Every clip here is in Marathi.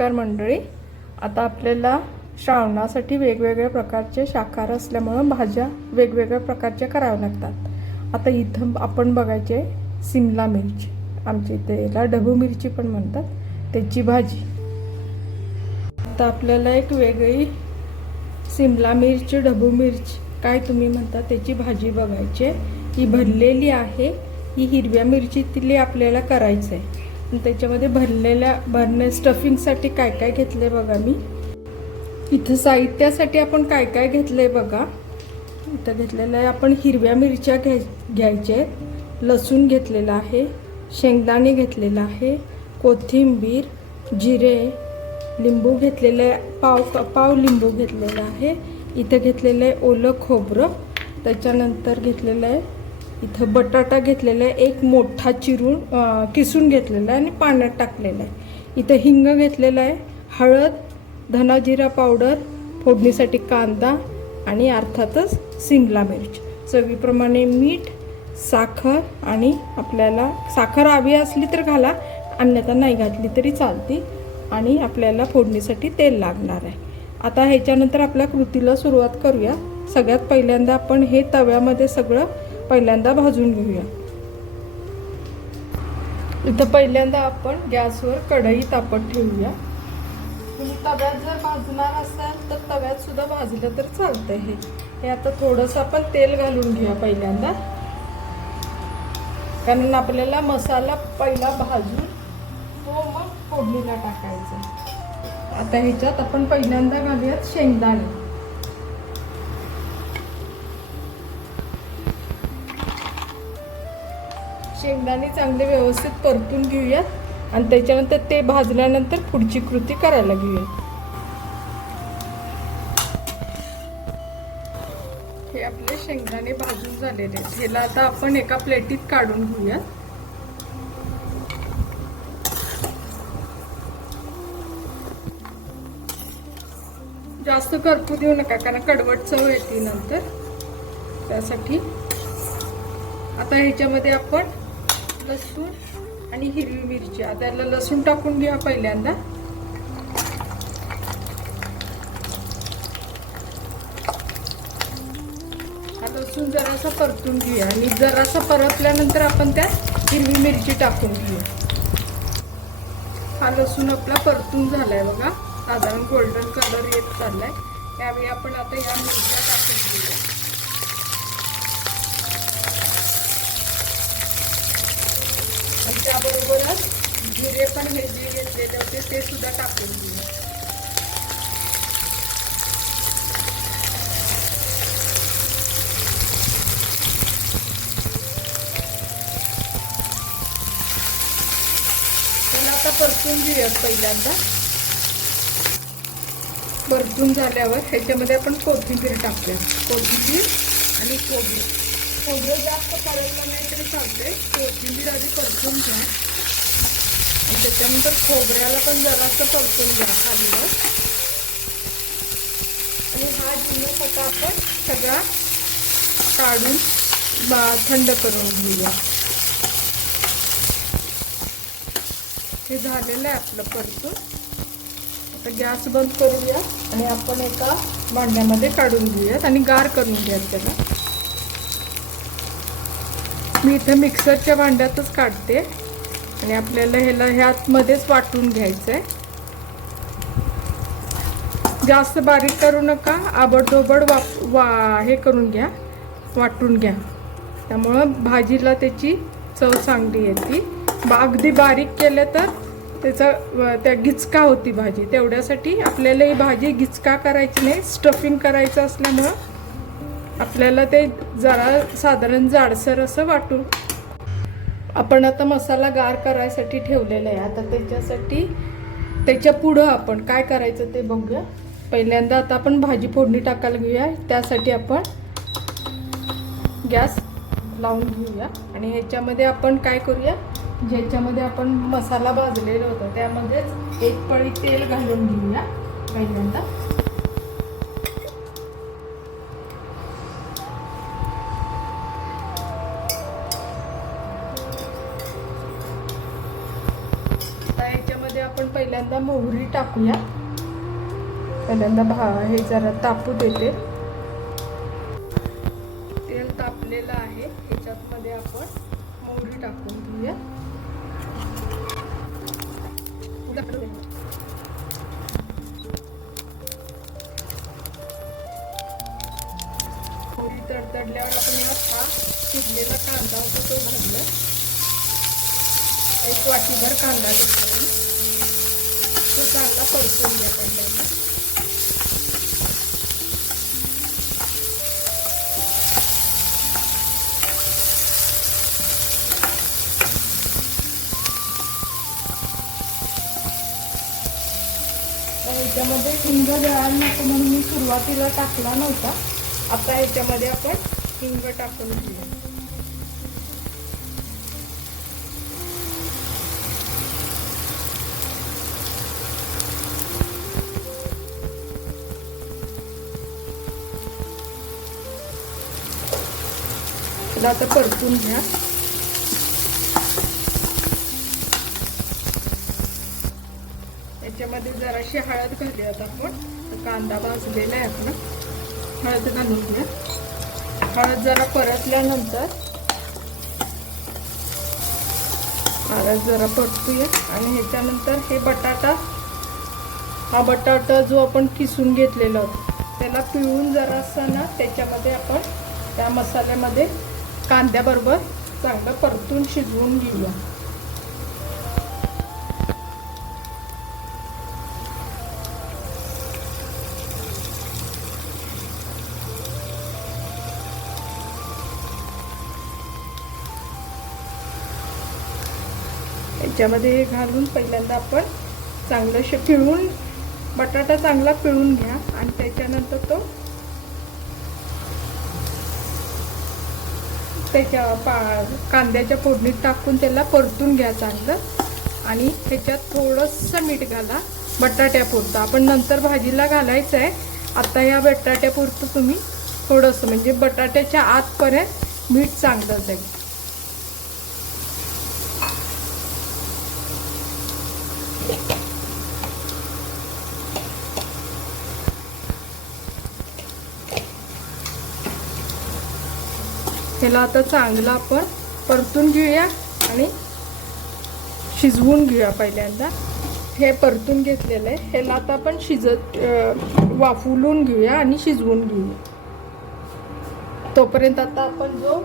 नमस्कार मंडळी. आता आपल्याला श्रावणासाठी वेगवेगळ्या प्रकारचे शाकाहार असल्यामुळे भाज्या वेगवेगळ्या प्रकारच्या कराव्या लागतात. आता इथं आपण बघायचे सिमला मिरची, आमच्या इथे याला ढबू मिरची पण म्हणतात, त्याची भाजी. आता आपल्याला एक वेगळी सिमला मिरची, ढबू मिरची काय तुम्ही म्हणता त्याची भाजी बघायची. ही भरलेली आहे, ही हिरव्या मिरचीतली आपल्याला करायचं आहे. त्याच्यामध्ये भरणे स्टफिंगसाठी काय काय घेतले बघा. मी इथं साहित्यासाठी आपण काय काय घेतले बघा. इथं घेतलेलं आहे आपण हिरव्या मिरच्या घ्यायचे, लसूण घेतलेला आहे, शेंगदाणे घेतलेला आहे, कोथिंबीर, जिरे, लिंबू घेतलेले पाव लिंबू घेतलेला आहे. इथं घेतलेलं आहे ओलं खोबरं. त्याच्यानंतर घेतलेलं आहे इथं बटाटा घेतलेला आहे, एक मोठा किसून घेतलेला आहे आणि पाण्यात टाकलेला आहे. इथं हिंग घेतलेला आहे, हळद, धना जिरा पावडर, फोडणीसाठी कांदा आणि अर्थातच सिमला मिरची, चवीप्रमाणे मीठ, साखर. आणि आपल्याला साखर हवी असली तर घाला, अन्यथा नाही घातली तरी चालते. आणि आपल्याला फोडणीसाठी तेल लागणार आहे. आता ह्याच्यानंतर आपल्या कृतीला सुरुवात करूया. सगळ्यात पहिल्यांदा आपण हे तव्यामध्ये सगळं पहिल्यांदा भाजून घेऊया. इथं पहिल्यांदा आपण गॅसवर कढई तापत ठेवूया. तुम्ही तव्यात जर भाजणार असाल तर तव्यात सुद्धा भाजलं तर चालतंय. हे आता थोडंसं आपण तेल घालून घेऊया पहिल्यांदा, कारण आपल्याला मसाला पहिला भाजून तो मग फोडणीला टाकायचा. आता ह्याच्यात आपण पहिल्यांदा घालूयात शेंगदाणे. शेंगदाणे चांगले व्यवस्थित परतून घेऊयात आणि त्याच्यानंतर ते भाजल्यानंतर पुढची कृती करायला घेऊयात. हे आपले शेंगदाणे भाजून झालेले आहेत. ह्याला आता आपण एका प्लेटीत काढून घेऊयात. जास्त करपू देऊ नका, कारण कडवट चव येते नंतर, त्यासाठी. आता ह्याच्यामध्ये आपण लसूण आणि हिरवी मिरची, आता याला लसूण टाकून घ्या पहिल्यांदा. हा लसूण जरासा परतून घेऊया आणि जरासा परतल्यानंतर आपण त्यात हिरवी मिरची टाकून घेऊया. हा लसूण आपला परतून झालाय बघा, साधारण गोल्डन कलर येत चाललाय. त्यावेळी आपण आता या मिरच्या टाकून घेऊया. आणि त्याबरोबरच जिरे पण हे जे घेतलेले होते ते सुद्धा टाकून घेऊया. त्याला आता परतून घेऊयात. पहिल्यांदा परतून झाल्यावर ह्याच्यामध्ये आपण कोथिंबीर टाकूया. कोथिंबीर आणि खोबरं जास्त परतलं नाही तरी चालते. कोथिंबीर आधी परतून घ्या आणि त्याच्यानंतर खोबऱ्याला पण जरासं परतून घ्या खालीवर. आणि हा जिन्नस आता आपण सगळा काढून थंड करून घेऊया. हे झालेलं आहे आपलं परतून. आता गॅस बंद करूया आणि आपण एका भांड्यामध्ये काढून घेऊयात आणि गार करून घ्यायत त्याला. मी इथे मिक्सरच्या भांड्यातच काढते आणि आपल्याला ह्याला ह्यातमध्येच वाटून घ्यायचं आहे. जास्त बारीक करू नका, आबडधोबड हे करून घ्या, वाटून घ्या. त्यामुळं भाजीला त्याची चव चांगली येते. अगदी बारीक केलं तर त्या गिचका होती भाजी. तेवढ्यासाठी आपल्याला ही भाजी गिचका करायची नाही, स्टफिंग करायचं असल्यामुळं आपल्याला ते जरा साधारण जाडसर असं वाटून. आपण आता मसाला गार करायसाठी ठेवलेला आहे. आता त्याच्यासाठी त्याच्या पुढं आपण काय करायचं ते बघूया. पहिल्यांदा आता आपण भाजी फोडणी टाकायला घेऊया. त्यासाठी आपण गॅस लावून घेऊया आणि ह्याच्यामध्ये आपण काय करूया, ज्याच्यामध्ये आपण मसाला भाजलेला होता त्यामध्येच एक पळी तेल घालून घेऊया पहिल्यांदा. आता ह्याच्यामध्ये आपण पहिल्यांदा मोहरी टाकूया. पहिल्यांदा हे जरा तापू देते. तेल तापलेलं आहे, ह्याच्यात मध्ये आपण मोहरी टाकून घेऊया. मोहरी तडतडल्यावर आपण हा शिजलेला कांदा होता तो घालूया. एक वाटीभर कांदा घेतला, तो चांगला परतून घ्या पहिल्यांदा. याच्यामध्ये हिंग जळायला नको म्हणून मी सुरुवातीला टाकला नव्हता. आता याच्यामध्ये आपण हिंग टाकून घेऊया. आता परतून घ्या. याच्यामध्ये जराशी हळद घालूयात आपण. कांदा भाजलेला आहे आपला, हळद घालून घ्या. हळद जरा परतल्यानंतर हळद जरा परतूया आणि ह्याच्यानंतर हे बटाटा जो आपण किसून घेतलेला होता त्याला पिळून जरासा ना त्याच्यामध्ये आपण त्या मसाल्यामध्ये कांद्याबरोबर चांगलं परतून शिजवून घेऊया. याच्यामध्ये घालून पहिल्यांदा आपण चांगलं पिळून बटाटा चांगला पिळून घ्या आणि त्याच्यानंतर तो त्याच्या कांद्याच्या फोडणीत टाकून त्याला परतून घ्या चांगलं. आणि त्याच्यात थोडंसं मीठ घाला बटाट्यापुरतं. आपण नंतर भाजीला घालायचं आहे. आता या बटाट्यापुरतं तुम्ही थोडंसं म्हणजे बटाट्याच्या आतपर्यंत मीठ चांगलं जाईल. ह्याला आता चांगलं आपण परतून घेऊया आणि शिजवून घेऊया. पहिल्यांदा हे परतून घेतलेलं आहे, ह्याला आता आपण वाफवून घेऊया आणि शिजवून घेऊया. तोपर्यंत आता आपण जो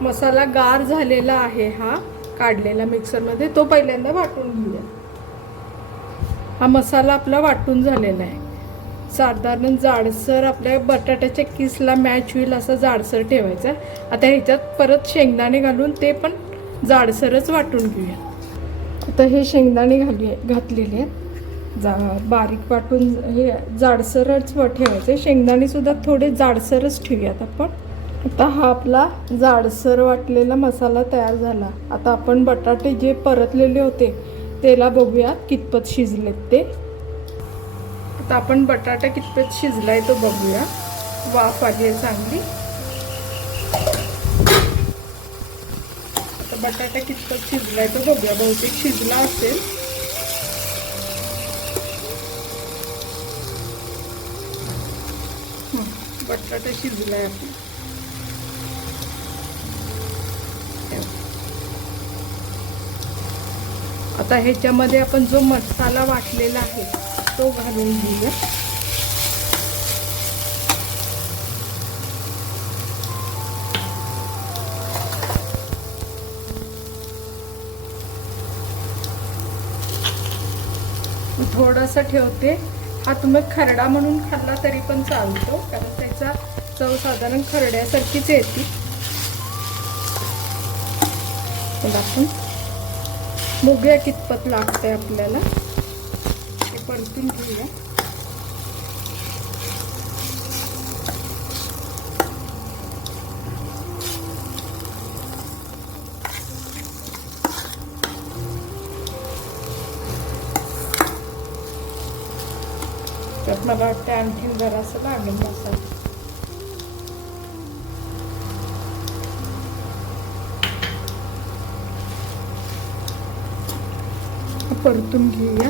मसाला गार झालेला आहे हा काढलेला मिक्सरमध्ये तो पहिल्यांदा वाटून घेऊया. हा मसाला आपला वाटून झालेला आहे. साधारण जाडसर आपल्या बटाट्याच्या किसला मॅच होईल असं जाडसर ठेवायचं. आता ह्याच्यात परत शेंगदाणे घालून ते पण जाडसरच वाटून घेऊया. आता हे शेंगदाणे घातलेले बारीक वाटून हे जाडसरच ठेवायचे. शेंगदाणे सुद्धा थोडे जाडसरच ठेवूयात आपण. आता हा आपला जाडसर वाटलेला मसाला तयार झाला. आता आपण बटाटे जे परतलेले होते त्याला बघूया कितपत शिजलेत ते. आता आपण बटाटा कितपत शिजलाय तो बघूया. वाफ आली आहे चांगली. आता बटाटा कितपत शिजलाय तो बघूया. बहुतेक शिजला असेल. बटाटा शिजलाय आपला. आता ह्याच्यामध्ये आपण जो मसाला वाटलेला आहे तो घालून घेऊया. थोडासा ठेवते. हा तुम्ही खरडा म्हणून खाल्ला तरी पण चालतो, कारण त्याचा चव साधारण खरड्यासारखीच येते. आपण बघूया कितपत लागतंय आपल्याला. हे परतून घेऊया. त्यात मला वाटतं आणखीन जरासं लागेल मसाला. परतून घेऊया.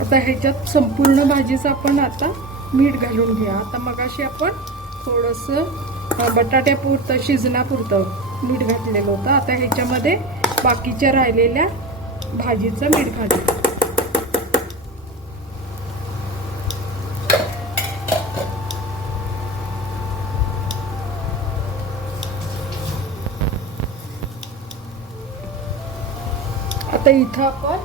आता ह्याच्यात संपूर्ण भाजीचं आपण आता मीठ घालून घेऊया. आता मगाशी आपण थोडंसं बटाट्यापुरतं शिजण्यापुरतं मीठ घातलेलं होतं. आता ह्याच्यामध्ये बाकीच्या राहिलेल्या भाजीचं मीठ घालूया. आता इथं आपण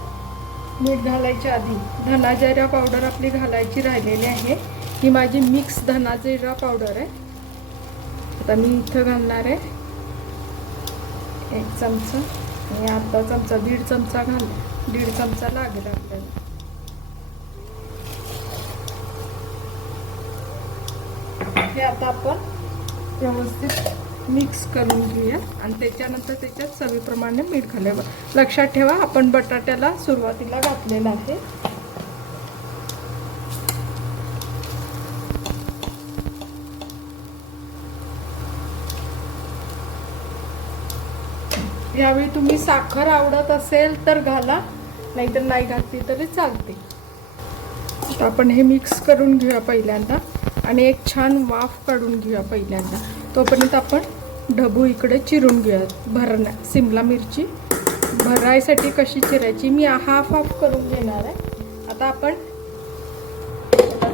मीठ घालायच्या आधी धना जिरा पावडर आपली घालायची राहिलेली आहे. ही माझी मिक्स धना जिरा पावडर आहे. आता मी इथं घालणार आहे 1 चमचा आणि अर्धा चमचा, 1.5 चमचा घाल, 1.5 चमचा लागेल आपल्याला. हे आता आपण व्यवस्थित मिक्स करून घेऊया आणि त्याच्यानंतर त्याच्यात चवीप्रमाणे मीठ घालावं. लक्षात ठेवा आपण बटाट्याला सुरुवातीला घातलेलं आहे. यावेळी तुम्ही साखर आवडत असेल तर घाला, नाहीतर नाही घातली तरी चालते. तर आपण हे मिक्स करून घेऊया पहिल्यांदा आणि एक छान वाफ काढून घेऊया पहिल्यांदा. तोपर्यंत आपण ढबू इकडे चिरून घेऊया. सिमला मिरची भरायसाठी कशी चिरायची मी हाफ करून घेणार आहे. आता आपण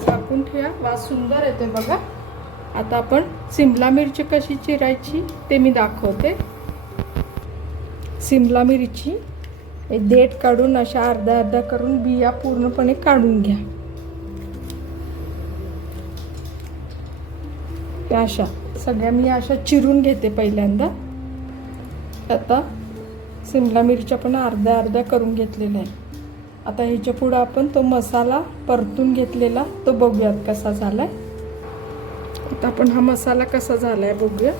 झाकून ठेवा. वास सुंदर येते बघा. आता आपण सिमला मिरची कशी चिरायची ते मी दाखवते. सिमला मिरची देठ काढून अशा अर्धा अर्धा करून बिया पूर्णपणे काढून घ्या. अशा सगळ्या मी अशा चिरून घेते पहिल्यांदा. आता सिमला मिरच्या पण अर्ध्या अर्ध्या करून घेतलेल्या आहे. आता ह्याच्या पुढं आपण तो मसाला परतून घेतलेला तो बघूयात कसा झालाय. आता आपण हा मसाला कसा झालाय बघूया.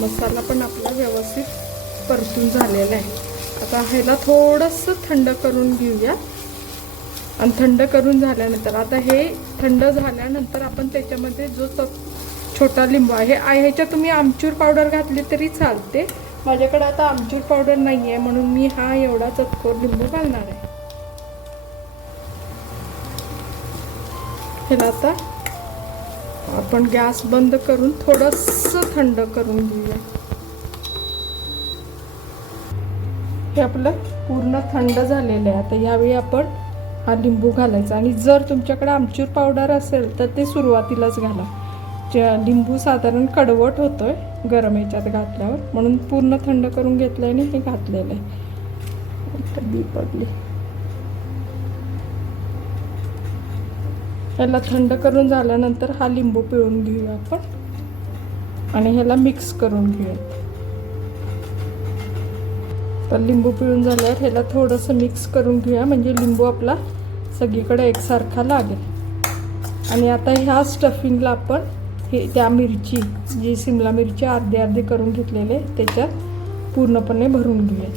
मसाला पण आपला व्यवस्थित परतून झालेला आहे. आता ह्याला थोडंसं थंड करून घेऊया आणि थंड करून झाल्यानंतर आता हे थंड झाल्यानंतर आपण त्याच्यामध्ये जो छोटा लिंबू आहे ह्याच्यात तुम्ही आमचूर पावडर घातली तरी चालते. माझ्याकडे आता आमचूर पावडर नाही आहे म्हणून मी हा एवढा चतकोर लिंबू घालणार आहे. ह्याला आता आपण गॅस बंद करून थोडंसं थंड करून घेऊया. हे आपलं पूर्ण थंड झालेलं आहे. आता यावेळी आपण हा लिंबू घालायचा आणि जर तुमच्याकडे आमचूर पावडर असेल तर ते सुरुवातीलाच घाला. लिंबू साधारण कडवट होतोय गरम ह्याच्यात घातल्यावर, म्हणून पूर्ण थंड करून घेतलंय आणि हे घातलेलं आहे. बी पडली. ह्याला थंड करून झाल्यानंतर हा लिंबू पिळून घेऊया आपण आणि ह्याला मिक्स करून घेऊया. तर लिंबू पिळून झाल्यावर ह्याला थोडंसं मिक्स करून घेऊया म्हणजे लिंबू आपला सगळीकडे एकसारखा लागेल. आणि आता ह्या स्टफिंगला आपण हे त्या मिरची जी सिमला मिरची अर्धे अर्धे करून घेतलेले त्याच्यात पूर्णपणे भरून घेऊया.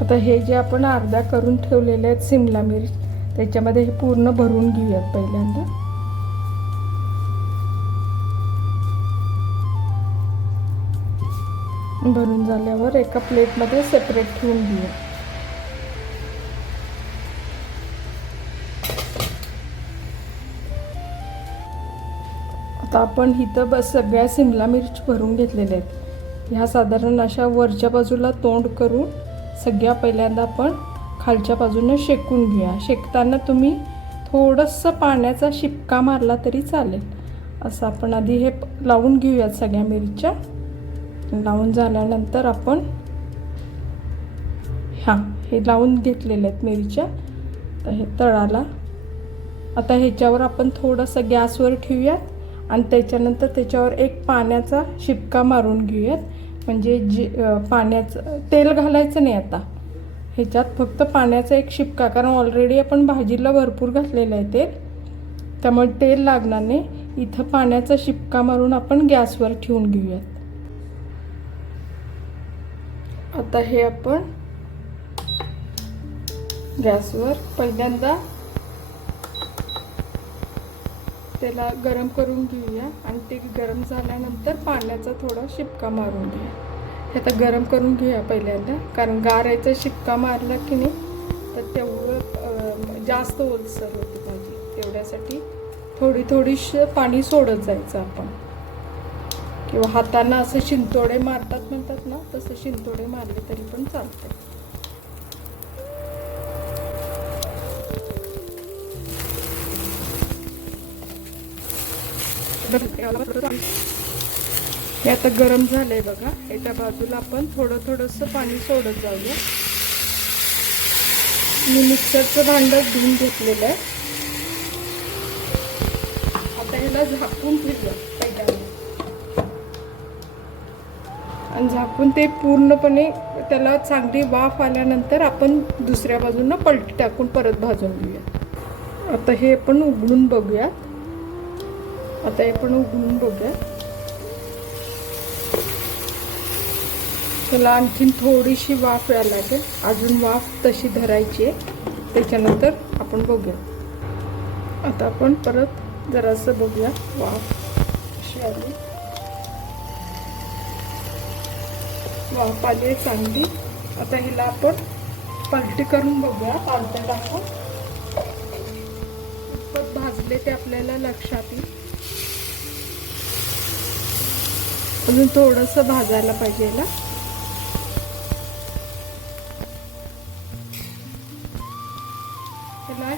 आता हे जे आपण अर्ध्या करून ठेवलेले आहेत सिमला मिरची त्याच्यामध्ये हे पूर्ण भरून घेऊयात पहिल्यांदा. भरून झाल्यावर एका प्लेटमध्ये सेपरेट ठेवून घेऊया. आता आपण इथं बस सगळ्या सिमला मिरची भरून घेतलेल्या आहेत. ह्या साधारण अशा वरच्या बाजूला तोंड करून सगळ्या पहिल्यांदा आपण खालच्या बाजूने शेकून घेऊया. शेकताना तुम्ही थोडंसं पाण्याचा शिपका मारला तरी चालेल. असं आपण आधी हे लावून घेऊयात सगळ्या मिरच्या. लावून झाल्यानंतर आपण हे लावून घेतलेले आहेत मिरच्या. तर हे तळाला आता ह्याच्यावर आपण थोडंसं गॅसवर ठेवूयात आणि त्याच्यानंतर त्याच्यावर एक पाण्याचा शिपका मारून घेऊयात. म्हणजे जे पाण्याचं तेल घालायचं नाही आता ह्याच्यात, फक्त पाण्याचा एक शिपका. कारण ऑलरेडी आपण भाजीला भरपूर घातलेलं आहे तेल, त्यामुळे तेल लागणार नाही. इथं पाण्याचा शिपका मारून आपण गॅसवर ठेवून घेऊयात. आता हे आपण गॅसवर पहिल्यांदा त्याला गरम करून घेऊया आणि ते गरम झाल्यानंतर पाण्याचा थोडा शिपका मारून घेऊया. हे आता गरम करून घेऊया पहिल्यांदा, कारण गारायचा शिपका मारला की नाही तर तेवढं जास्त ओलसर होते भाजी. तेवढ्यासाठी थोडीशी पाणी सोडत जायचं आपण, किंवा हातांना असं शिंतोडे मारतात म्हणतात ना, तसं शिंतोडे मारले तरी पण चालते. हे आता गरम झालंय बघा. एका बाजूला आपण थोडंसं पाणी सोडत जाऊया. मी मिक्सरचं भांडं धुवून घेतलेलं आहे. आता ह्याला झाकून ठेवूया पहिल्यांदा, आणि झाकून ते पूर्णपणे त्याला चांगली वाफ आल्यानंतर आपण दुसऱ्या बाजूनं पलटी टाकून परत भाजून घेऊया. आता हे आपण उघडून बघूया. त्याला आणखीन थोडीशी वाफ यायला लागेल. अजून वाफ तशी धरायची आहे, त्याच्यानंतर आपण बघूया. आता आपण परत जरासं बघूया वाफ कशी आली. वाफ आली चांगली. आता हिला आपण पलटी करून बघूया. पालथं टाकून भाजले ते आपल्याला लक्षात येईल. अजून थोडंसं भाजायला पाहिजे ना. त्याला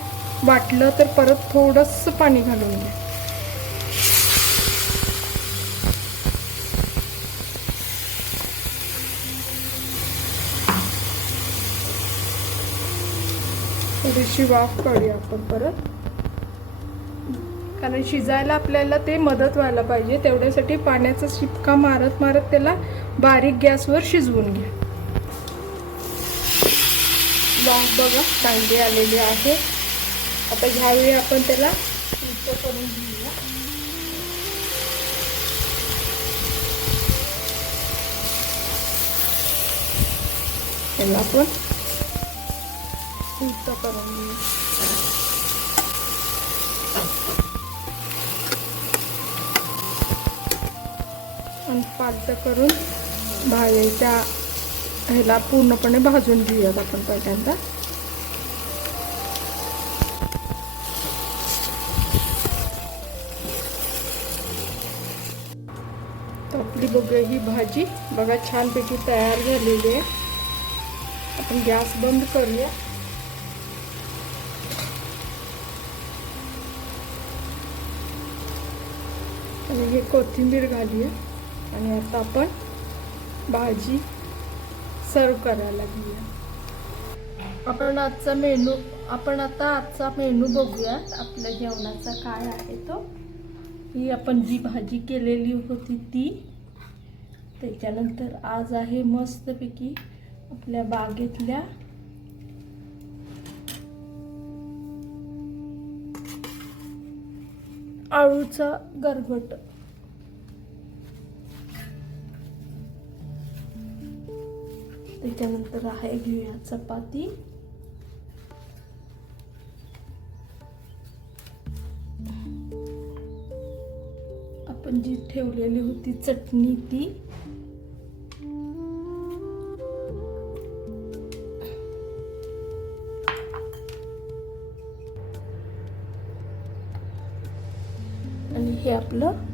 वाटलं तर परत थोडंसं पाणी घालून घ्या. थोडीशी वाफ काढूया आपण परत, कारण शिजायला आपल्याला ते मदत व्हायला पाहिजे. तेवढ्यासाठी पाण्याचा शिपका मारत त्याला बारीक गॅसवर शिजवून घ्या. वाफ बघा चांगली आलेली आहे. आता ह्यावेळी आपण त्याला उलटं करून घेऊया. त्याला आपण उलटं करून घेऊया. आणि पालथं करून भाजायच्या ह्याला पूर्णपणे भाजून घेऊयात आपण पहिल्यांदा. तर आपली बघूया ही भाजी बघा छानपैकी तयार झालेली आहे. आपण गॅस बंद करूया. आणि हे कोथिंबीर घालूया. आणि आता आपण भाजी सर्व करायला घेऊया. आपण आजचा मेनू बघूया. आपल्या जेवणाचा काय आहे तो. ही आपण जी भाजी केलेली होती ती. त्याच्यानंतर आज आहे मस्तपैकी आपल्या बागेतल्या आळूचा गरगट. त्याच्यानंतर आहे घेऊया चपाती. आपण जी ठेवलेली होती चटणी ती. आणि हे आपलं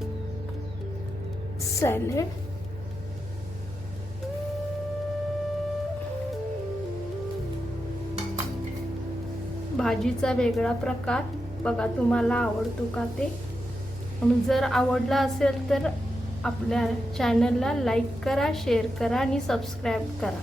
सॅलेड. भाजीचा वेगळा प्रकार बघा तुम्हाला आवडतो का ते. म्हणून जर आवडला असेल तर आपल्या चॅनलला लाईक करा, शेअर करा आणि सबस्क्राईब करा.